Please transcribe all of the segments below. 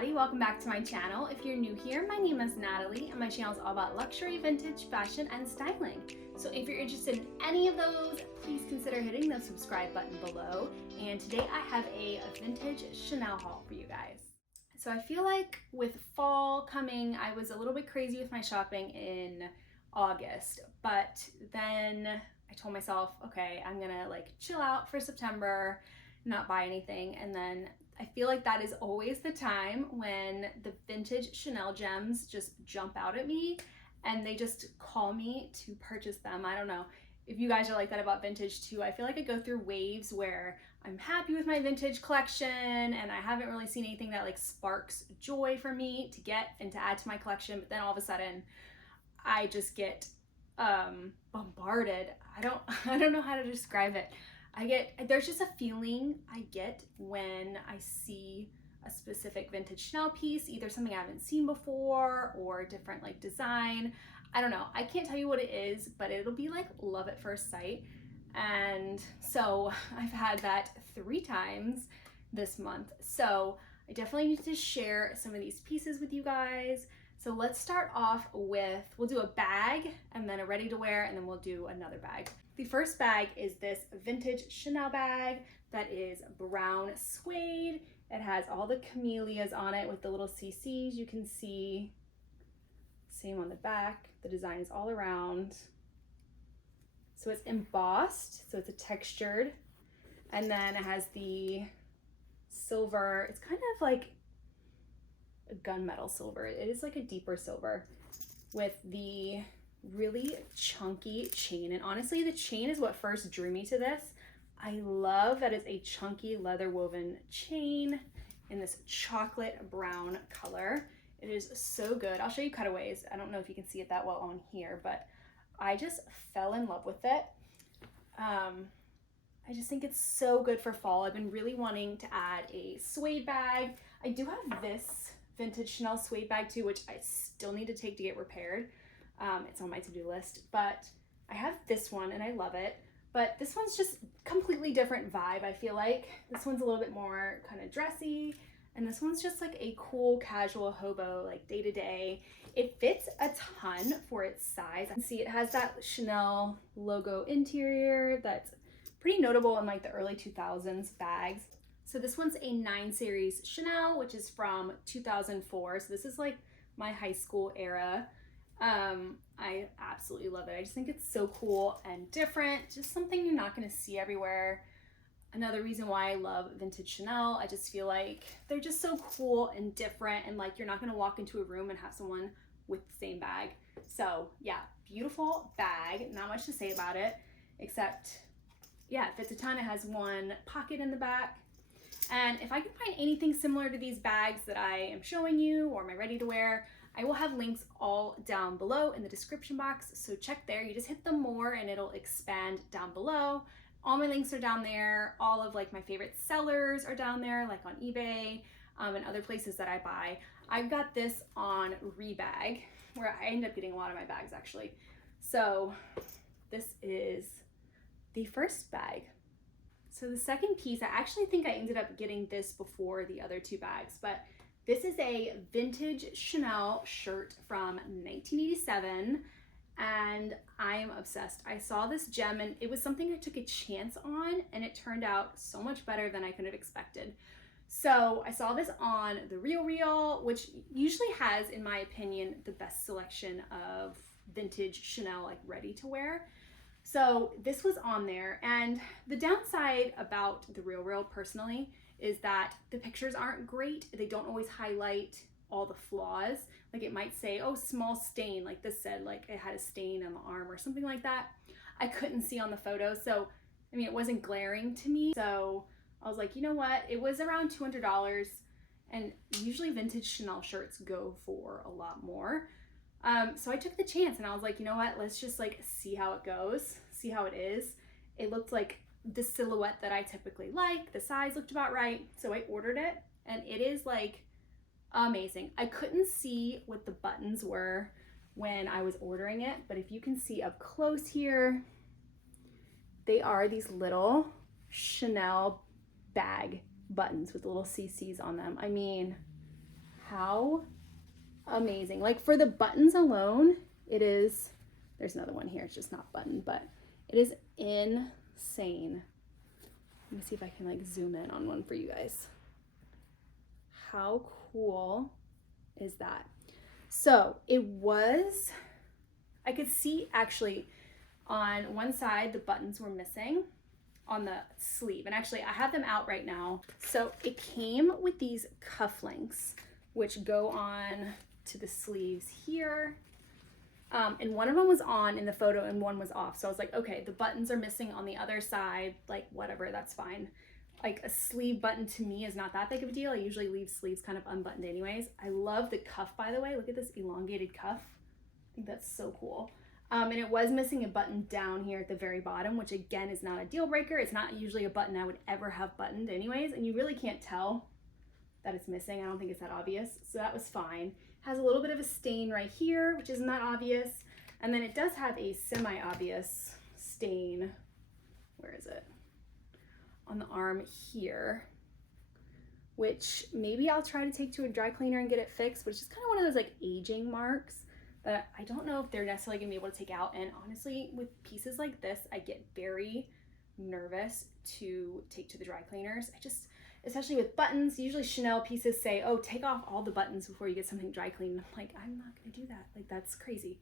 everybody, welcome back to my channel. If you're new here, my name is Natalie and my channel is all about luxury, vintage, fashion, and styling. So if you're interested in any of those, please consider hitting the subscribe button below. And today I have a vintage Chanel haul for you guys. So I feel like with fall coming, I was a little bit crazy with my shopping in August, but then I told myself, okay, I'm gonna like chill out for September, not buy anything, and then I feel like that is always the time when the vintage Chanel gems just jump out at me and they just call me to purchase them. I don't know if you guys are like that about vintage too. I feel like I go through waves where I'm happy with my vintage collection and I haven't really seen anything that like sparks joy for me to get and to add to my collection, but then all of a sudden I just get bombarded. I don't know how to describe it. There's just a feeling I get when I see a specific vintage Chanel piece, either something I haven't seen before or a different like design. I don't know. I can't tell you what it is, but it'll be like love at first sight. And so I've had that 3 times this month. So I definitely need to share some of these pieces with you guys. So let's start off with, we'll do a bag and then a ready to wear, and then we'll do another bag. The first bag is this vintage Chanel bag that is brown suede. It has all the camellias on it with the little CCs. You can see, same on the back. The design is all around. So it's embossed, so it's a textured. And then it has the silver, it's kind of like a gunmetal silver. It is like a deeper silver with the really chunky chain. And honestly, the chain is what first drew me to this. I love that it's a chunky leather woven chain in this chocolate brown color. It is so good. I'll show you cutaways. I don't know if you can see it that well on here, but I just fell in love with it. I just think it's so good for fall. I've been really wanting to add a suede bag. I do have this vintage Chanel suede bag too, which I still need to take to get repaired. It's on my to-do list, but I have this one and I love it. But this one's just completely different vibe. I feel like this one's a little bit more kind of dressy, and this one's just like a cool casual hobo, like day to day. It fits a ton for its size. You can see it has that Chanel logo interior that's pretty notable in like the early 2000s bags. So this one's a 9 series Chanel, which is from 2004. So this is like my high school era. I absolutely love it. I just think it's so cool and different. Just something you're not going to see everywhere. Another reason why I love vintage Chanel. I just feel like they're just so cool and different, and like you're not going to walk into a room and have someone with the same bag. So yeah, beautiful bag. Not much to say about it, except yeah, it fits a ton. It has one pocket in the back. And if I can find anything similar to these bags that I am showing you or my ready to wear, I will have links all down below in the description box. So check there. You just hit the more and it'll expand down below. All my links are down there. All of like my favorite sellers are down there, like on eBay and other places that I buy. I've got this on Rebag, where I end up getting a lot of my bags actually. So this is the first bag. So the second piece, I actually think I ended up getting this before the other 2 bags, but this is a vintage Chanel shirt from 1987, and I am obsessed. I saw this gem and it was something I took a chance on, and it turned out so much better than I could have expected. So I saw this on The RealReal, which usually has, in my opinion, the best selection of vintage Chanel like ready to wear. So this was on there, and the downside about The RealReal personally is that the pictures aren't great. They don't always highlight all the flaws. Like it might say, oh, small stain, like this said, like it had a stain on the arm or something like that. I couldn't see on the photo. So, I mean, it wasn't glaring to me. So I was like, you know what? It was around $200, and usually vintage Chanel shirts go for a lot more. So I took the chance and I was like, you know what? Let's just like see how it goes, see how it is. It looked like the silhouette that I typically like. The size looked about right. So I ordered it, and it is like amazing. I couldn't see what the buttons were when I was ordering it, but if you can see up close here, they are these little Chanel bag buttons with little CCs on them. I mean, How amazing. Like for the buttons alone, it is, there's another one here, it's just not button, but it is insane. Let me see if I can like zoom in on one for you guys. How cool is that? So it was, I could see actually on one side the buttons were missing on the sleeve, and actually I have them out right now. So it came with these cufflinks which go on to the sleeves here, and one of them was on in the photo and one was off. So I was like, okay, the buttons are missing on the other side, like whatever, that's fine. Like a sleeve button to me is not that big of a deal. I usually leave sleeves kind of unbuttoned anyways. I love the cuff, by the way. Look at this elongated cuff. I think that's so cool. And it was missing a button down here at the very bottom, which again is not a deal breaker. It's not usually a button I would ever have buttoned anyways, and you really can't tell that it's missing. I don't think it's that obvious, so that was fine. Has a little bit of a stain right here, which isn't that obvious, and then it does have a semi-obvious stain. Where is it? On the arm here, which maybe I'll try to take to a dry cleaner and get it fixed, but it's just kind of one of those like aging marks that I don't know if they're necessarily gonna be able to take out. And honestly, with pieces like this, I get very nervous to take to the dry cleaners. I just, especially with buttons, usually Chanel pieces say, oh, take off all the buttons before you get something dry cleaned. I'm like, I'm not gonna do that. Like, that's crazy.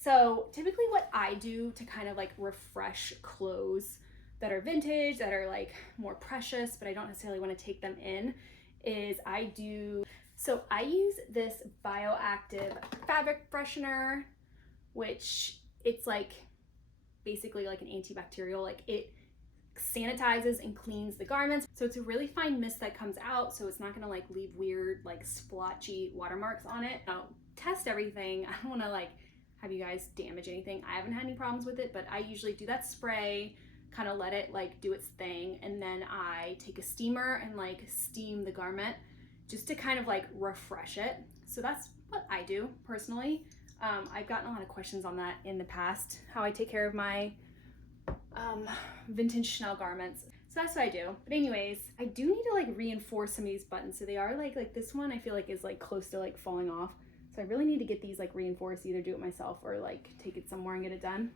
So typically what I do to kind of like refresh clothes that are vintage, that are like more precious, but I don't necessarily want to take them in, is I use this bioactive fabric freshener, which it's like basically like an antibacterial, like it sanitizes and cleans the garments. So it's a really fine mist that comes out, so it's not gonna like leave weird like splotchy watermarks on it. I'll test everything. I don't wanna like have you guys damage anything. I haven't had any problems with it, but I usually do that spray, kind of let it like do its thing, and then I take a steamer and like steam the garment just to kind of like refresh it. So that's what I do personally. I've gotten a lot of questions on that in the past, how I take care of my vintage Chanel garments. So that's what I do. But anyways, I do need to like reinforce some of these buttons. So they are like this one I feel like is like close to like falling off. So I really need to get these like reinforced, either do it myself or like take it somewhere and get it done.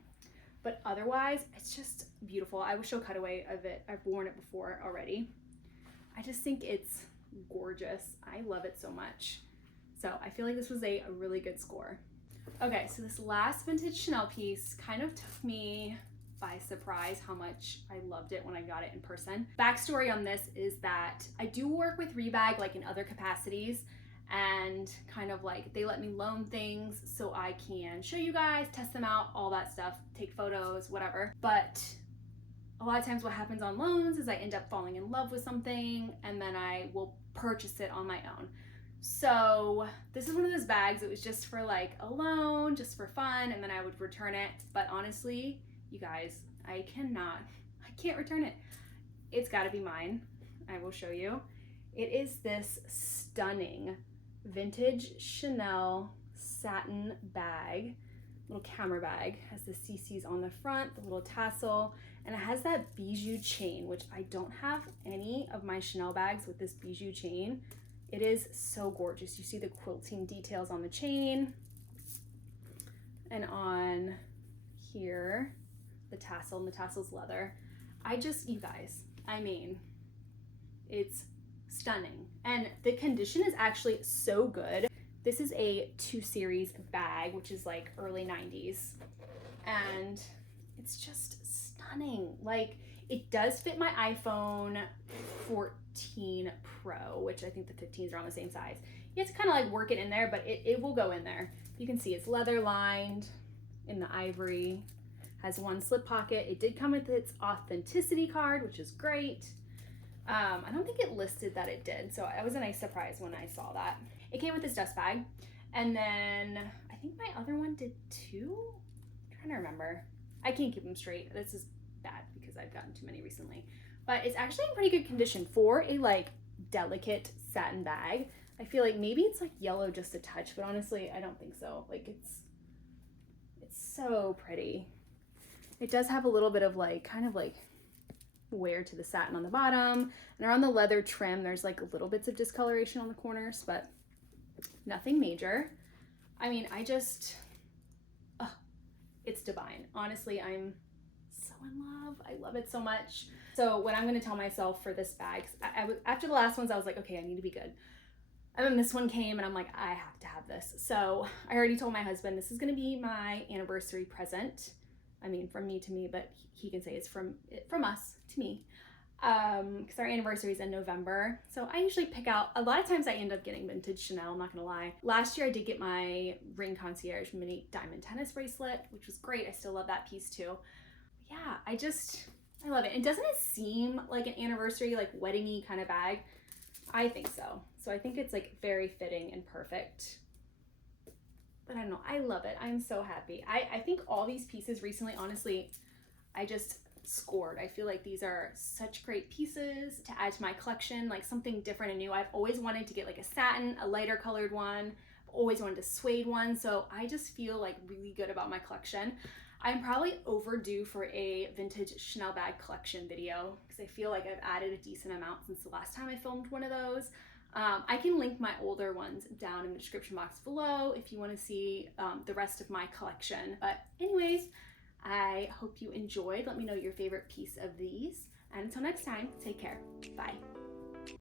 But otherwise, it's just beautiful. I will show a cutaway of it. I've worn it before already. I just think it's gorgeous. I love it so much. So I feel like this was a really good score. Okay, so this last vintage Chanel piece kind of took me by surprise how much I loved it when I got it in person. Backstory on this is that I do work with Rebag like in other capacities, and kind of like they let me loan things so I can show you guys, test them out, all that stuff, take photos, whatever. But a lot of times what happens on loans is I end up falling in love with something and then I will purchase it on my own. So this is one of those bags. It was just for like a loan, just for fun, and then I would return it. But honestly, you guys, I can't return it. It's gotta be mine. I will show you. It is this stunning vintage Chanel satin bag, little camera bag. Has the CCs on the front, the little tassel, and it has that bijou chain, which I don't have any of my Chanel bags with this bijou chain. It is so gorgeous. You see the quilting details on the chain, and on here, the tassel, and the tassel's leather. You guys, I mean, it's stunning. And the condition is actually so good. This is a 2 series bag, which is like early 90s. And it's just stunning. Like, it does fit my iPhone 14 Pro, which I think the 15s are on the same size. You have to kind of like work it in there, but it will go in there. You can see it's leather lined in the ivory, has one slip pocket. It did come with its authenticity card, which is great. I don't think it listed that it did, so it was a nice surprise when I saw that. It came with this dust bag, and then I think my other one did too. I'm trying to remember. I can't keep them straight. This is bad because I've gotten too many recently. But it's actually in pretty good condition for a like delicate satin bag. I feel like maybe it's like yellow just a touch, but honestly, I don't think so. Like it's so pretty. It does have a little bit of like kind of like wear to the satin on the bottom, and around the leather trim there's like little bits of discoloration on the corners, but Nothing major. I mean, it's divine. Honestly, I'm so in love. I love it so much. So what I'm gonna tell myself for this bag, after the last ones, I was like, okay, I need to be good. And then this one came and I'm like, I have to have this. So I already told my husband, this is gonna be my anniversary present. I mean, from me to me, but he can say it's from us to me. Because our anniversary is in November. So I usually pick out, a lot of times I end up getting vintage Chanel, I'm not gonna lie. Last year I did get my Ring Concierge mini diamond tennis bracelet, which was great. I still love that piece too. Yeah, I love it. And doesn't it seem like an anniversary, like wedding-y kind of bag? I think so. So I think it's like very fitting and perfect. But I don't know, I love it. I'm so happy. I think all these pieces recently, honestly, I just scored. I feel like these are such great pieces to add to my collection, like something different and new. I've always wanted to get like a satin, a lighter colored one. I've always wanted a suede one. So I just feel like really good about my collection. I'm probably overdue for a vintage Chanel bag collection video because I feel like I've added a decent amount since the last time I filmed one of those. I can link my older ones down in the description box below if you want to see the rest of my collection. But anyways, I hope you enjoyed. Let me know your favorite piece of these. And until next time, take care. Bye.